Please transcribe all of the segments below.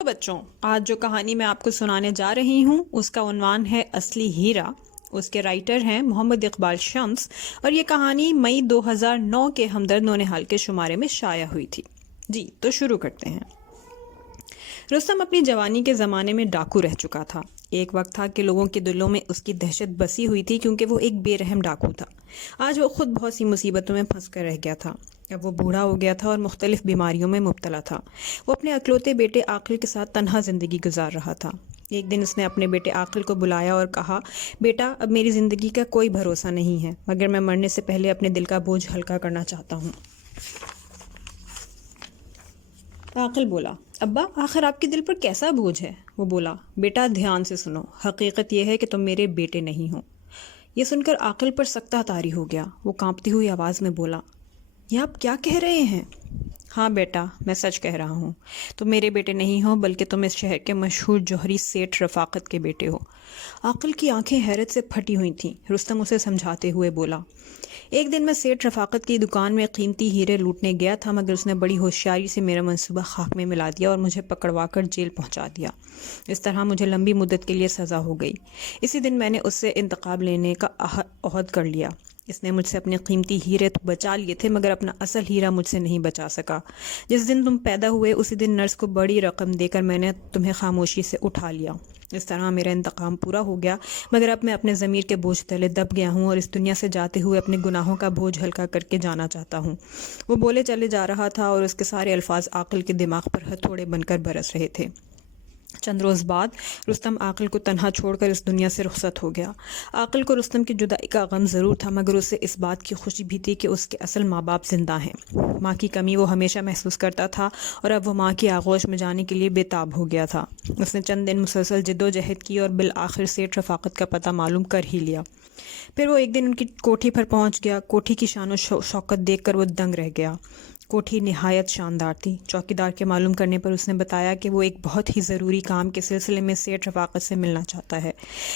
بچوں، آج جو کہانی میں آپ کو سنانے جا رہی ہوں اس کا عنوان ہے اصلی ہیرا۔ اس کے رائٹر ہیں محمد اقبال شمس، اور یہ کہانی مئی 2009 کے ہمدرد نونہال کے شمارے میں شائع ہوئی تھی۔ جی تو شروع کرتے ہیں۔ رستم اپنی جوانی کے زمانے میں ڈاکو رہ چکا تھا۔ ایک وقت تھا کہ لوگوں کے دلوں میں اس کی دہشت بسی ہوئی تھی، کیونکہ وہ ایک بے رحم ڈاکو تھا۔ آج وہ خود بہت سی مصیبتوں میں پھنس کر رہ گیا تھا۔ اب وہ بوڑھا ہو گیا تھا اور مختلف بیماریوں میں مبتلا تھا۔ وہ اپنے اکلوتے بیٹے عاقل کے ساتھ تنہا زندگی گزار رہا تھا۔ ایک دن اس نے اپنے بیٹے عاقل کو بلایا اور کہا، بیٹا، اب میری زندگی کا کوئی بھروسہ نہیں ہے، مگر میں مرنے سے پہلے اپنے دل کا بوجھ ہلکا کرنا چاہتا ہوں۔ عاقل بولا، ابا، آخر آپ کے دل پر کیسا بوجھ ہے؟ وہ بولا، بیٹا دھیان سے سنو، حقیقت یہ ہے کہ تم میرے بیٹے نہیں ہو۔ یہ سن کر عاقل پر سختہ طاری ہو گیا۔ وہ کانپتی ہوئی آواز میں بولا، یہ آپ کیا کہہ رہے ہیں؟ ہاں بیٹا، میں سچ کہہ رہا ہوں، تم میرے بیٹے نہیں ہو، بلکہ تم اس شہر کے مشہور جوہری سیٹھ رفاقت کے بیٹے ہو۔ عاقل کی آنکھیں حیرت سے پھٹی ہوئی تھیں۔ رستم اسے سمجھاتے ہوئے بولا، ایک دن میں سیٹھ رفاقت کی دکان میں قیمتی ہیرے لوٹنے گیا تھا، مگر اس نے بڑی ہوشیاری سے میرا منصوبہ خاک میں ملا دیا اور مجھے پکڑوا کر جیل پہنچا دیا۔ اس طرح مجھے لمبی مدت کے لیے سزا ہو گئی۔ اسی دن میں نے اس سے انتقام لینے کا عہد کر لیا۔ اس نے مجھ سے اپنے قیمتی ہیرے تو بچا لیے تھے، مگر اپنا اصل ہیرا مجھ سے نہیں بچا سکا۔ جس دن تم پیدا ہوئے اسی دن نرس کو بڑی رقم دے کر میں نے تمہیں خاموشی سے اٹھا لیا۔ اس طرح میرا انتقام پورا ہو گیا، مگر اب میں اپنے ضمیر کے بوجھ تلے دب گیا ہوں اور اس دنیا سے جاتے ہوئے اپنے گناہوں کا بوجھ ہلکا کر کے جانا چاہتا ہوں۔ وہ بولے چلے جا رہا تھا اور اس کے سارے الفاظ عاقل کے دماغ پر ہتھوڑے بن کر برس رہے تھے۔ چند روز بعد رستم عاقل کو تنہا چھوڑ کر اس دنیا سے رخصت ہو گیا۔ عاقل کو رستم کی جدائی کا غم ضرور تھا، مگر اسے اس بات کی خوشی بھی تھی کہ اس کے اصل ماں باپ زندہ ہیں۔ ماں کی کمی وہ ہمیشہ محسوس کرتا تھا، اور اب وہ ماں کی آغوش میں جانے کے لیے بے تاب ہو گیا تھا۔ اس نے چند دن مسلسل جد و جہد کی اور بالآخر سیٹھ رفاقت کا پتہ معلوم کر ہی لیا۔ پھر وہ ایک دن ان کی کوٹھی پر پہنچ گیا۔ کوٹھی کی شان و شوکت دیکھ کر وہ دنگ رہ گیا۔ کوٹھی نہایت شاندار تھی۔ چوکیدار کے معلوم کرنے پر اس نے بتایا کہ وہ ایک بہت ہی ضروری کام کے سلسلے میں سیٹھ رفاقت سے ملنا چاہتا ہے۔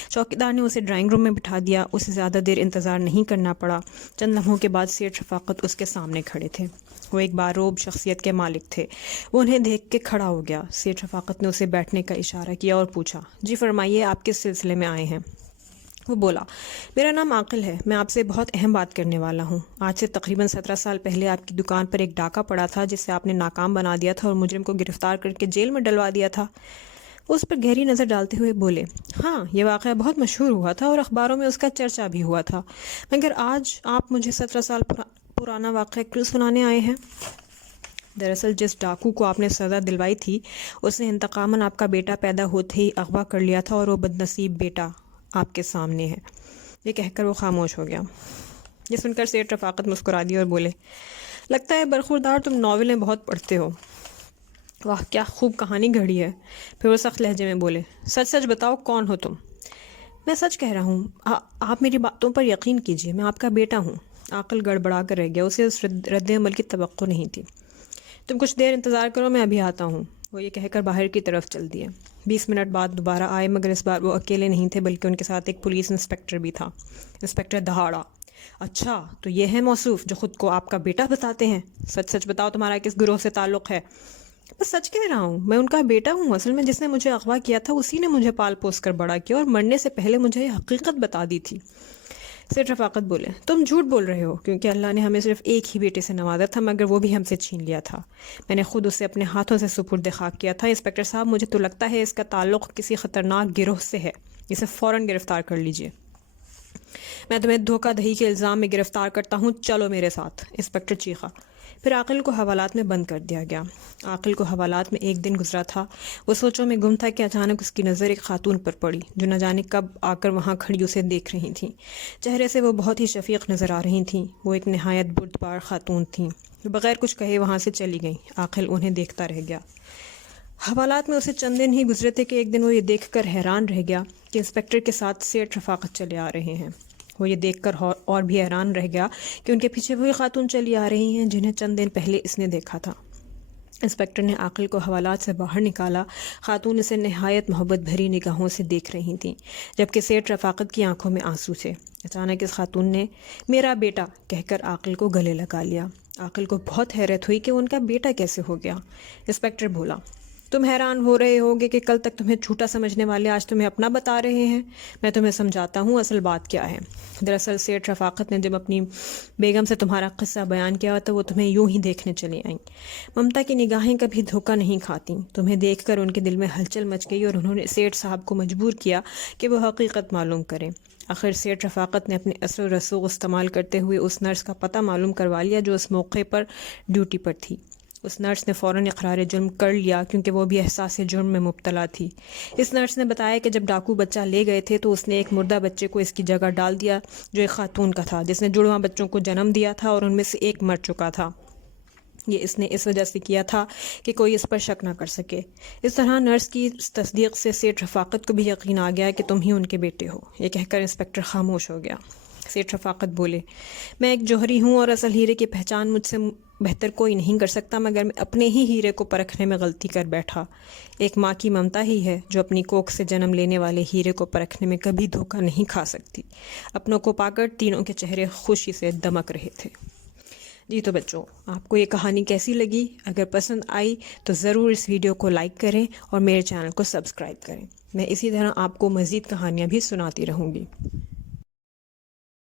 چوکیدار نے اسے ڈرائنگ روم میں بٹھا دیا۔ اسے زیادہ دیر انتظار نہیں کرنا پڑا۔ چند لمحوں کے بعد سیٹھ رفاقت اس کے سامنے کھڑے تھے۔ وہ ایک باروب شخصیت کے مالک تھے۔ وہ انہیں دیکھ کے کھڑا ہو گیا۔ سیٹھ رفاقت نے اسے بیٹھنے کا اشارہ کیا اور پوچھا، جی فرمائیے، آپ کس سلسلے میں آئے ہیں؟ وہ بولا، میرا نام عاقل ہے، میں آپ سے بہت اہم بات کرنے والا ہوں۔ آج سے تقریباً 17 سال پہلے آپ کی دکان پر ایک ڈاکہ پڑا تھا، جسے آپ نے ناکام بنا دیا تھا اور مجرم کو گرفتار کر کے جیل میں ڈلوا دیا تھا۔ وہ اس پر گہری نظر ڈالتے ہوئے بولے، ہاں، یہ واقعہ بہت مشہور ہوا تھا اور اخباروں میں اس کا چرچا بھی ہوا تھا، مگر آج آپ مجھے 17 سال پرانا واقعہ کیوں سنانے آئے ہیں؟ دراصل جس ڈاکو کو آپ نے سزا دلوائی تھی، اس نے انتقاماً آپ کا بیٹا پیدا ہوتے ہی اغوا کر لیا تھا، اور وہ بدنصیب بیٹا آپ کے سامنے ہے۔ یہ کہہ کر وہ خاموش ہو گیا۔ یہ سن کر سیٹھ رفاقت مسکرا دی اور بولے، لگتا ہے برخوردار تم ناولیں بہت پڑھتے ہو۔ واہ، کیا خوب کہانی گھڑی ہے۔ پھر وہ سخت لہجے میں بولے، سچ سچ بتاؤ، کون ہو تم؟ میں سچ کہہ رہا ہوں، آپ میری باتوں پر یقین کیجیے، میں آپ کا بیٹا ہوں۔ عاقل گڑبڑا کر رہ گیا۔ اسے اس رد عمل کی توقع نہیں تھی۔ تم کچھ دیر انتظار کرو، میں ابھی آتا ہوں۔ وہ یہ کہہ کر باہر کی طرف چل دیے۔ 20 منٹ بعد دوبارہ آئے، مگر اس بار وہ اکیلے نہیں تھے، بلکہ ان کے ساتھ ایک پولیس انسپکٹر بھی تھا۔ انسپکٹر دہاڑا، اچھا، تو یہ ہے موصوف جو خود کو آپ کا بیٹا بتاتے ہیں؟ سچ سچ بتاؤ، تمہارا کس گروہ سے تعلق ہے؟ بس سچ کہہ رہا ہوں، میں ان کا بیٹا ہوں۔ اصل میں جس نے مجھے اغوا کیا تھا اسی نے مجھے پال پوس کر بڑا کیا اور مرنے سے پہلے مجھے یہ حقیقت بتا دی تھی۔ سیٹھ رفاقت بولے، تم جھوٹ بول رہے ہو، کیونکہ اللہ نے ہمیں صرف ایک ہی بیٹے سے نوازا تھا، مگر وہ بھی ہم سے چھین لیا تھا۔ میں نے خود اسے اپنے ہاتھوں سے سپرد خاک کیا تھا۔ انسپکٹر صاحب، مجھے تو لگتا ہے اس کا تعلق کسی خطرناک گروہ سے ہے، اسے فوراً گرفتار کر لیجیے۔ میں تمہیں دھوکہ دہی کے الزام میں گرفتار کرتا ہوں، چلو میرے ساتھ، انسپکٹر چیخا۔ پھر عاقل کو حوالات میں بند کر دیا گیا۔ عاقل کو حوالات میں ایک دن گزرا تھا۔ وہ سوچوں میں گم تھا کہ اچانک اس کی نظر ایک خاتون پر پڑی، جو نہ جانے کب آ کر وہاں کھڑی اسے دیکھ رہی تھیں۔ چہرے سے وہ بہت ہی شفیق نظر آ رہی تھیں۔ وہ ایک نہایت بردبار خاتون تھیں۔ وہ بغیر کچھ کہے وہاں سے چلی گئیں۔ عاقل انہیں دیکھتا رہ گیا۔ حوالات میں اسے چند دن ہی گزرے تھے کہ ایک دن وہ یہ دیکھ کر حیران رہ گیا کہ انسپکٹر کے ساتھ سیٹھ رفاقت چلے آ رہے ہیں۔ وہ یہ دیکھ کر اور بھی حیران رہ گیا کہ ان کے پیچھے وہی خاتون چلی آ رہی ہیں جنہیں چند دن پہلے اس نے دیکھا تھا۔ انسپکٹر نے عاقل کو حوالات سے باہر نکالا۔ خاتون اسے نہایت محبت بھری نگاہوں سے دیکھ رہی تھیں، جبکہ سیٹھ رفاقت کی آنکھوں میں آنسو تھے۔ اچانک اس خاتون نے میرا بیٹا کہہ کر عاقل کو گلے لگا لیا۔ عاقل کو بہت حیرت ہوئی کہ ان کا بیٹا کیسے ہو گیا۔ انسپکٹر بولا، تم حیران ہو رہے ہوگے کہ کل تک تمہیں چھوٹا سمجھنے والے آج تمہیں اپنا بتا رہے ہیں۔ میں تمہیں سمجھاتا ہوں اصل بات کیا ہے۔ دراصل سیٹھ رفاقت نے جب اپنی بیگم سے تمہارا قصہ بیان کیا تو وہ تمہیں یوں ہی دیکھنے چلی آئیں۔ ممتا کی نگاہیں کبھی دھوکہ نہیں کھاتیں۔ تمہیں دیکھ کر ان کے دل میں ہلچل مچ گئی اور انہوں نے سیٹھ صاحب کو مجبور کیا کہ وہ حقیقت معلوم کریں۔ آخر سیٹھ رفاقت نے اپنے اثر و رسوخ استعمال کرتے ہوئے اس نرس کا پتہ معلوم کروا لیا جو اس موقع پر ڈیوٹی پر تھی۔ اس نرس نے فوراً اقرار جرم کر لیا کیونکہ وہ بھی احساس جرم میں مبتلا تھی۔ اس نرس نے بتایا کہ جب ڈاکو بچہ لے گئے تھے تو اس نے ایک مردہ بچے کو اس کی جگہ ڈال دیا جو ایک خاتون کا تھا جس نے جڑواں بچوں کو جنم دیا تھا اور ان میں سے ایک مر چکا تھا۔ یہ اس نے اس وجہ سے کیا تھا کہ کوئی اس پر شک نہ کر سکے۔ اس طرح نرس کی تصدیق سے سیٹھ رفاقت کو بھی یقین آ گیا کہ تم ہی ان کے بیٹے ہو۔ یہ کہہ کر انسپکٹر خاموش ہو گیا۔ سیٹھ رفاقت بولے، میں ایک جوہری ہوں اور اصل ہیرے کی پہچان مجھ سے بہتر کوئی نہیں کر سکتا، مگر میں اپنے ہی ہیرے کو پرکھنے میں غلطی کر بیٹھا۔ ایک ماں کی ممتا ہی ہے جو اپنی کوکھ سے جنم لینے والے ہیرے کو پرکھنے میں کبھی دھوکہ نہیں کھا سکتی۔ اپنوں کو پا کر تینوں کے چہرے خوشی سے دمک رہے تھے۔ جی تو بچوں، آپ کو یہ کہانی کیسی لگی؟ اگر پسند آئی تو ضرور اس ویڈیو کو لائک کریں اور میرے چینل کو سبسکرائب کریں۔ میں اسی طرح آپ کو مزید کہانیاں بھی سناتی رہوں گی۔